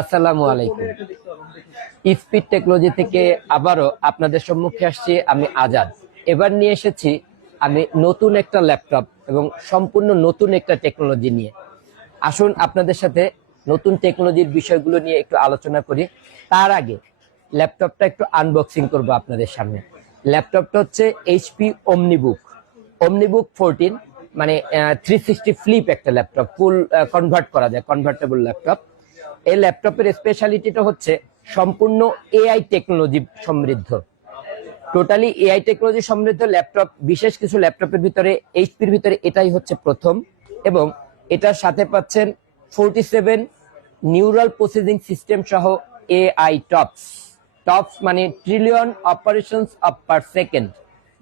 আসসালামু আলাইকুম। Speed technology থেকে আবারও আপনাদের সম্মুখে আসছি আমি আজাদ। এবার নিয়ে এসেছি আমি নতুন একটা ল্যাপটপ এবং সম্পূর্ণ নতুন একটা টেকনোলজি নিয়ে। আসুন আপনাদের সাথে নতুন টেকনোলজির বিষয়গুলো নিয়ে একটু আলোচনা করি। তার আগে ল্যাপটপটা একটু আনবক্সিং করব আপনাদের সামনে। ল্যাপটপটা হচ্ছে এইচপি অমনিবুক অমনিবুক ফোরটিন মানে থ্রি সিক্সটি ফ্লিপ একটা ল্যাপটপ ফুল কনভার্ট করা যায় কনভার্টেবল ল্যাপটপ। এই ল্যাপটপের স্পেশালিটিটা হচ্ছে সম্পূর্ণ এআই টেকনোলজি সমৃদ্ধ। টোটালি এআই টেকনোলজি সমৃদ্ধ ল্যাপটপ, বিশেষ কিছু ল্যাপটপের ভিতরে এইচপির ভিতরে এটাই হচ্ছে প্রথম এবং এটার সাথে পাচ্ছেন forty seven neural processing system সহ এআই টপস টপস মানে trillion operations of per second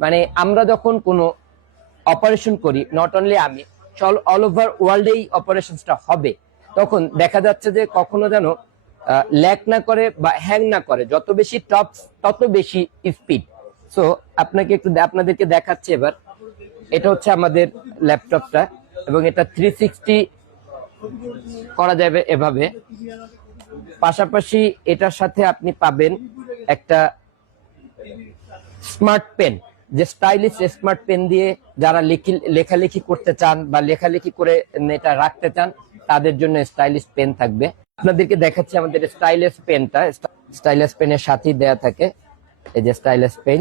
মানে আমরা যখন কোনো অপারেশন করি নট অনলি আমি, চল অল ওভার ওয়ার্ল্ডে এই অপারেশনসটা হবে। তখন দেখা যাচ্ছে যে কখনো যেন ল্যাক না করে বা হ্যাং না করে, যত বেশি টপ, তত বেশি স্পিড। সো আপনাকে একটু আপনাদেরকে দেখাচ্ছি এবার। এটা হচ্ছে আমাদের ল্যাপটপটা এবং এটা থ্রি সিক্সটি করা যাবে এভাবে। পাশাপাশি এটার সাথে আপনি পাবেন একটা স্মার্ট পেন, যে স্টাইলিশ স্মার্ট পেন দিয়ে যারা লেখি লেখালেখি করতে চান বা লেখালেখি করে এটা রাখতে চান তাদের জন্য স্টাইলিশ পেন থাকবে। আপনাদেরকে দেখাচ্ছি আমাদের স্টাইলিশ পেনটা। স্টাইলিশ পেনের সাথেই দেয়া থাকে এই যে স্টাইলিশ পেন।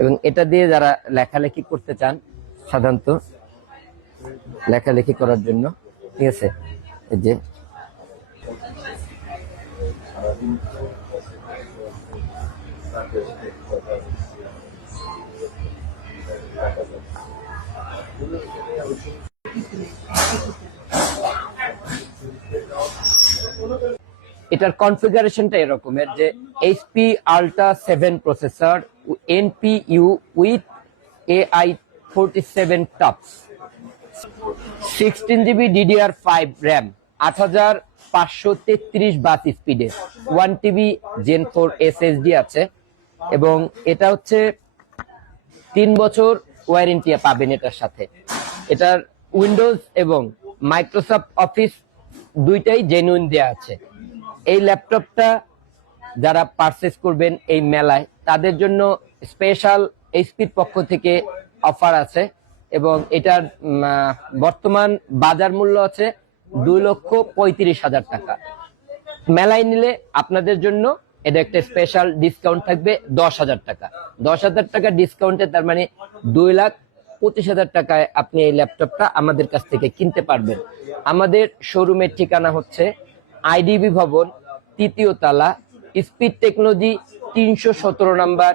এবং এটা দিয়ে যারা লেখালেখি করতে চান, সাধারণত লেখালেখি করার জন্য, ঠিক আছে? এই যে এটার কনফিগারেশনটা এরকমের যে HP ultra seven processor NPU with AI forty seven TOPS sixteen GB DDR five RAM আট হাজার পাঁচশো তেত্রিশ বাস স্পিডে one TB gen four SSD আছে, এবং এটা হচ্ছে তিন বছর ওয়ারেন্টি পাবেন এটার সাথে। এটার উইন্ডোজ এবং মাইক্রোসফট অফিস দুইটাই জেনুইন দেওয়া আছে। এই ল্যাপটপটা যারা পারচেস করবেন এই মেলায়, তাদের জন্য স্পেশাল এইচপির পক্ষ থেকে অফার আছে এবং এটার বর্তমান বাজার মূল্য আছে দুই লক্ষ পঁয়ত্রিশ হাজার টাকা। মেলায় নিলে আপনাদের জন্য এটা একটা স্পেশাল ডিসকাউন্ট থাকবে দশ হাজার টাকা। দশ হাজার টাকা ডিসকাউন্টে তার মানে দুই লাখ পঁচিশ হাজার টাকায় আপনি এই ল্যাপটপটা আমাদের কাছ থেকে কিনতে পারবেন। আমাদের শোরুমের ঠিকানা হচ্ছে আইডিবি ভবন, তৃতীয় তালা, স্পিড টেকনোলজি, তিনশো সতেরো নাম্বার,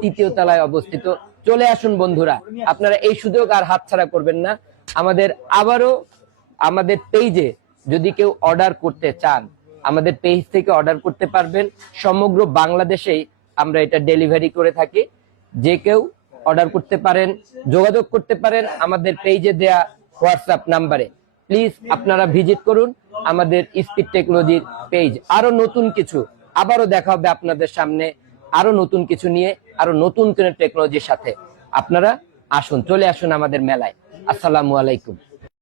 তৃতীয় তলায় অবস্থিত। চলে আসুন বন্ধুরা, আপনারা এই সুযোগ আর হাতছাড়া করবেন না। আমাদের আবারও আমাদের পেজে যদি কেউ অর্ডার করতে চান, আমাদের পেজ থেকে অর্ডার করতে পারবেন। সমগ্র বাংলাদেশেই আমরা এটা ডেলিভারি করে থাকি। যে কেউ অর্ডার করতে পারেন, যোগাযোগ করতে পারেন আমাদের পেজে দেয়া হোয়াটসঅ্যাপ নাম্বারে প্লিজ আপনারা ভিজিট করুন। আমাদের স্পিড টেকনোলজির পেজ। আরও নতুন কিছু। আবারও দেখা হবে আপনাদের সামনে আরও নতুন কিছু নিয়ে, আরও নতুন কোনো টেকনোলজির সাথে। আপনারা আসুন, চলে আসুন আমাদের মেলায়। আসসালামু আলাইকুম।